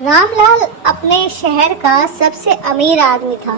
रामलाल अपने शहर का सबसे अमीर आदमी था।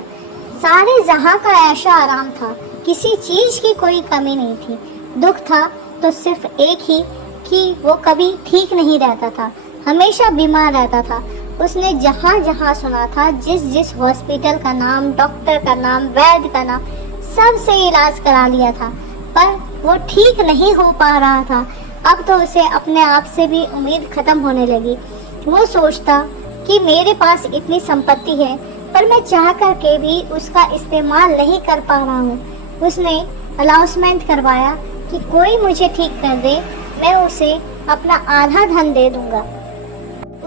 सारे जहां का ऐशो आराम था, किसी चीज की कोई कमी नहीं थी। दुख था तो सिर्फ एक ही कि वो कभी ठीक नहीं रहता था, हमेशा बीमार रहता था। उसने जहां जहां सुना था, जिस जिस हॉस्पिटल का नाम, डॉक्टर का नाम, वैद्य का नाम, सबसे इलाज करा लिया था, पर वो ठीक नहीं हो पा रहा था। अब तो उसे अपने आप से भी उम्मीद खत्म होने लगी। वो सोचता कि मेरे पास इतनी संपत्ति है, पर मैं चाह करके भी उसका इस्तेमाल नहीं कर पा रहा हूँ। उसने अनाउंसमेंट करवाया कि कोई मुझे ठीक कर दे, मैं उसे अपना आधा धन दे दूंगा।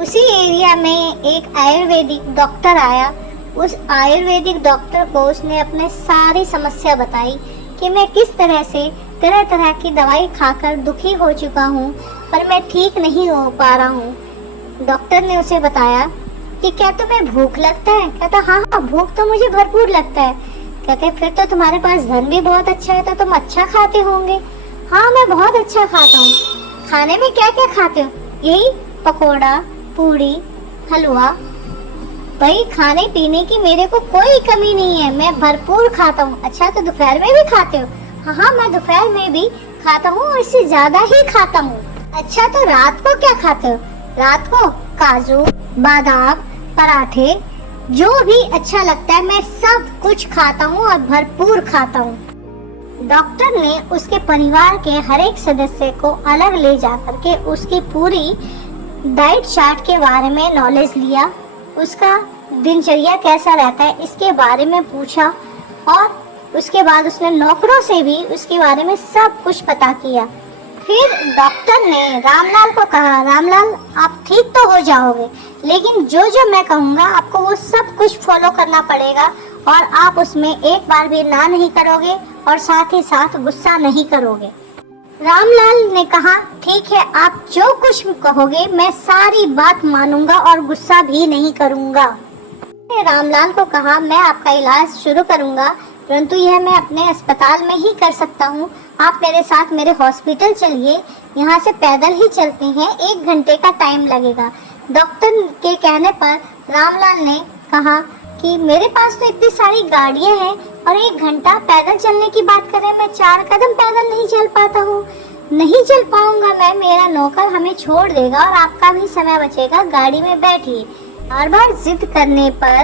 उसी एरिया में एक आयुर्वेदिक डॉक्टर आया। उस आयुर्वेदिक डॉक्टर को उसने अपने सारी समस्या बताई कि मैं किस तरह से तरह तरह की दवाई खाकर दुखी हो चुका हूँ, पर मैं ठीक नहीं हो पा रहा हूँ। डॉक्टर ने उसे बताया कि क्या तुम्हें भूख लगता है? कहता हाँ, भूख तो मुझे भरपूर लगता है। कहते फिर तो तुम्हारे पास धन भी बहुत अच्छा है, तो तुम अच्छा खाते होंगे। हाँ, मैं बहुत अच्छा खाता हूँ। खाने में क्या क्या खाते हो? यही पकोड़ा, पूड़ी, हलवा। भाई, खाने पीने की मेरे को कोई कमी नहीं है, मैं भरपूर खाता हूँ। अच्छा, तो दोपहर में भी खाते हो? हाँ, मैं दोपहर में भी खाता हूँ और इससे ज्यादा ही खाता हूँ। अच्छा, तो रात को क्या खाते हो? रात को काजू, बादाम, पराठे, जो भी अच्छा लगता है मैं सब कुछ खाता हूँ और भरपूर खाता हूँ। डॉक्टर ने उसके परिवार के हर एक सदस्य को अलग ले जाकर के उसकी पूरी डाइट चार्ट के बारे में नॉलेज लिया, उसका दिनचर्या कैसा रहता है इसके बारे में पूछा, और उसके बाद उसने नौकरों से भी उसके बारे में सब कुछ पता किया। फिर डॉक्टर ने रामलाल को कहा, रामलाल, आप ठीक तो हो जाओगे, लेकिन जो जो मैं कहूँगा आपको वो सब कुछ फॉलो करना पड़ेगा, और आप उसमें एक बार भी ना नहीं करोगे और साथ ही साथ गुस्सा नहीं करोगे। रामलाल ने कहा, ठीक है, आप जो कुछ कहोगे मैं सारी बात मानूंगा और गुस्सा भी नहीं करूंगा। रामलाल को कहा, मैं आपका इलाज शुरू करूंगा, परंतु यह मैं अपने अस्पताल में ही कर सकता हूँ। आप मेरे साथ मेरे हॉस्पिटल चलिए, यहाँ से पैदल ही चलते हैं, 1 घंटे का टाइम लगेगा। डॉक्टर के कहने पर रामलाल ने कहा कि मेरे पास तो इतनी सारी गाड़ियाँ हैं और 1 घंटा पैदल चलने की बात करें, मैं 4 कदम पैदल नहीं चल पाता हूँ, नहीं चल पाऊंगा मैं, मेरा नौकर हमें छोड़ देगा और आपका भी समय बचेगा, गाड़ी में बैठिए। बार बार जिद करने पर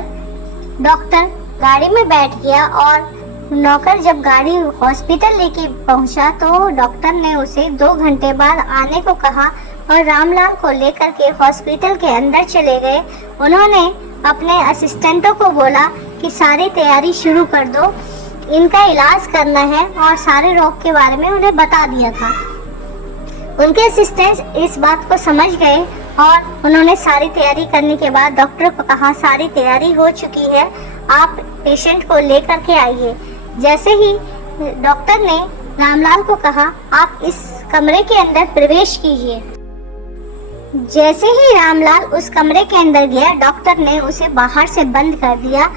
डॉक्टर गाड़ी में बैठ गया, और नौकर जब गाड़ी हॉस्पिटल लेके पहुंचा तो डॉक्टर ने उसे 2 घंटे बाद आने को कहा और रामलाल को लेकर के हॉस्पिटल के अंदर चले गए। उन्होंने अपने असिस्टेंटों को बोला कि सारी तैयारी शुरू कर दो, इनका इलाज करना है, और सारे रोग के बारे में उन्हें बता दिया था। उनके असिस्टेंट इस बात को समझ गए और उन्होंने सारी तैयारी करने के बाद डॉक्टर को कहा, सारी तैयारी हो चुकी है, आप पेशेंट को लेकर के आइए। जैसे ही डॉक्टर ने रामलाल को कहा, आप इस कमरे के अंदर प्रवेश कीजिए। जैसे ही रामलाल उस कमरे के अंदर गया, डॉक्टर ने उसे बाहर से बंद कर दिया,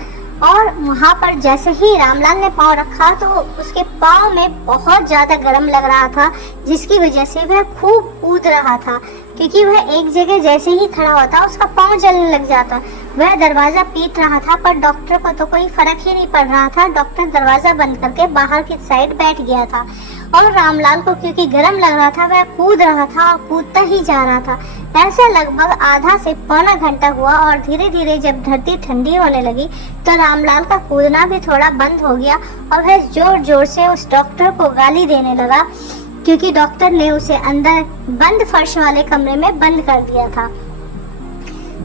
और वहाँ पर जैसे ही रामलाल ने पाँव रखा तो उसके पाँव में बहुत ज़्यादा गर्म लग रहा था, जिसकी वजह से वह खूब कूद रहा था, क्योंकि वह एक जगह जैसे ही खड़ा होता उसका पाँव जलने लग जाता। वह दरवाज़ा पीट रहा था, पर डॉक्टर को तो कोई फर्क ही नहीं पड़ रहा था। डॉक्टर दरवाज़ा बंद करके बाहर की साइड बैठ गया था, और रामलाल को क्योंकि गर्म लग रहा था वह कूद रहा था और कूदता ही जा रहा था। ऐसा लगभग आधा से पौना घंटा हुआ, और धीरे धीरे जब धरती ठंडी होने लगी तो रामलाल का कूदना भी थोड़ा बंद हो गया, और वह जोर जोर से उस डॉक्टर को गाली देने लगा, क्योंकि डॉक्टर ने उसे अंदर बंद फर्श वाले कमरे में बंद कर दिया था।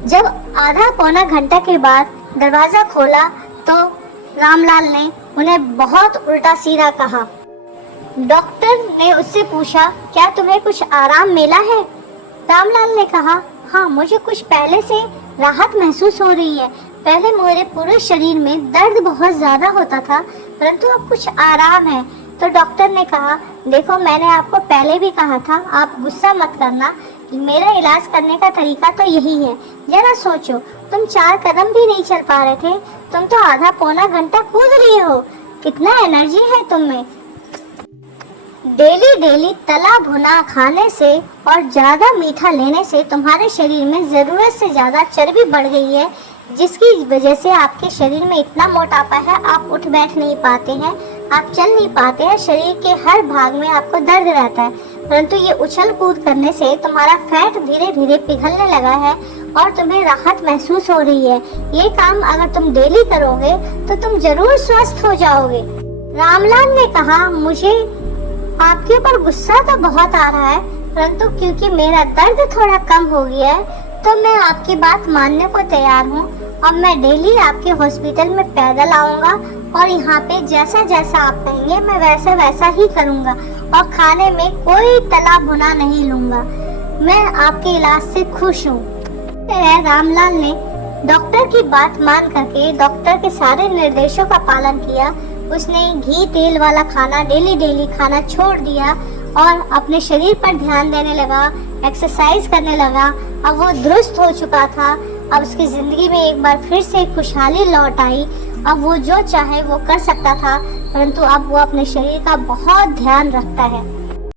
जब आधा पौना घंटा के बाद दरवाजा खोला तो रामलाल ने उन्हें बहुत उल्टा सीधा कहा। डॉक्टर ने उससे पूछा, क्या तुम्हें कुछ आराम मिला है? रामलाल ने कहा, हाँ, मुझे कुछ पहले से राहत महसूस हो रही है। पहले मेरे पूरे शरीर में दर्द बहुत ज्यादा होता था, परंतु अब कुछ आराम है। तो डॉक्टर ने कहा, देखो, मैंने आपको पहले भी कहा था, आप गुस्सा मत करना, मेरा इलाज करने का तरीका तो यही है। जरा सोचो, तुम 4 कदम भी नहीं चल पा रहे थे, तुम तो आधा पौना घंटा कूद लिए हो, कितना एनर्जी है तुम में। डेली डेली तला भुना खाने से और ज़्यादा मीठा लेने से तुम्हारे शरीर में ज़रूरत से ज़्यादा चर्बी बढ़ गई है, जिसकी वजह से आपके शरीर में इतना मोटापा है, आप उठ बैठ नहीं पाते हैं, आप चल नहीं पाते हैं, शरीर के हर भाग में आपको दर्द रहता है। परंतु ये उछल कूद करने से तुम्हारा फैट धीरे धीरे पिघलने लगा है और तुम्हें राहत महसूस हो रही है। ये काम अगर तुम डेली करोगे तो तुम जरूर स्वस्थ हो जाओगे। रामलाल ने कहा, मुझे आपके ऊपर गुस्सा तो बहुत आ रहा है, परंतु क्योंकि मेरा दर्द थोड़ा कम हो गया है तो मैं आपकी बात मानने को तैयार हूँ और मैं डेली आपके हॉस्पिटल में पैदल आऊँगा और यहाँ पे जैसा जैसा आप कहेंगे मैं वैसा वैसा ही करूँगा और खाने में कोई तला भुना नहीं लूँगा। मैं आपके इलाज से खुश हूँ। रामलाल ने डॉक्टर की बात मान करके डॉक्टर के सारे निर्देशों का पालन किया। उसने घी तेल वाला खाना डेली डेली खाना छोड़ दिया और अपने शरीर पर ध्यान देने लगा, एक्सरसाइज करने लगा। अब वो दुरुस्त हो चुका था। अब उसकी जिंदगी में एक बार फिर से खुशहाली लौट आई। अब वो जो चाहे वो कर सकता था, परंतु अब वो अपने शरीर का बहुत ध्यान रखता है।